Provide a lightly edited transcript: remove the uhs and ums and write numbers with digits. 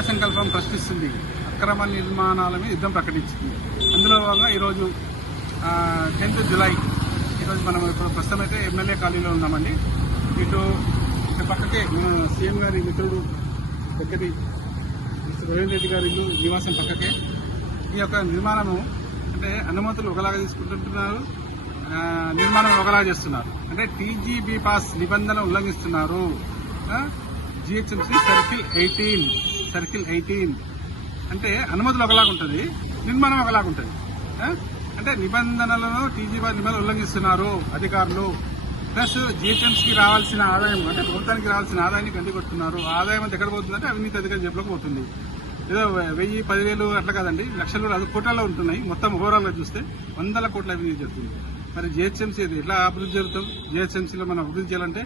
ప్రజా సంకల్పం ప్రశ్నిస్తుంది, అక్రమ నిర్మాణాల మీద యుద్ధం ప్రకటించింది. అందులో భాగంగా ఈరోజు 10th జూలై ఈరోజు మనం ఇప్పుడు ప్రస్తుతం అయితే ఎమ్మెల్యే కాలనీలో ఉన్నామండి. ఇటు పక్కకే మన సీఎం గారి మిత్రుడు దగ్గరి రేవంత్ రెడ్డి గారి ఇల్లు నివాసం పక్కకే ఈ యొక్క నిర్మాణము అంటే అనుమతులు ఒకలాగా తీసుకుంటున్నారు, నిర్మాణం ఒకలాగా చేస్తున్నారు. అంటే టీజీబీ పాస్ నిబంధన ఉల్లంఘిస్తున్నారు. జిహెచ్ఎంసీ సర్కిల్ 18 అంటే అనుమతులు ఒకలాగా ఉంటుంది, నిర్మాణం ఒకలాగా ఉంటుంది. అంటే నిబంధనలను టీజీబీ నిబంధనలు ఉల్లంఘిస్తున్నారు అధికారులు. ప్లస్ జిహెచ్ఎంసీకి రావాల్సిన ఆదాయం అంటే ప్రభుత్వానికి రావాల్సిన ఆదాయాన్ని గండికొడుతున్నారు. ఆదాయం అంతా ఎక్కడ పోతుందంటే అవినీతి అధికారులు జబ్బులకు పోతుంది. ఏదో 1000, 10,000 అట్లా కాదండి, లక్షలు అది కోట్లలో ఉంటున్నాయి. మొత్తం ఓవరాల్ గా చూస్తే 100 కోట్ల అవినీతి జరుగుతుంది. మరి జిహెచ్ఎంసీ ఎట్లా అభివృద్ధి జరుగుతుంది? జిహెచ్ఎంసీలో మనం అభివృద్ధి చేయాలంటే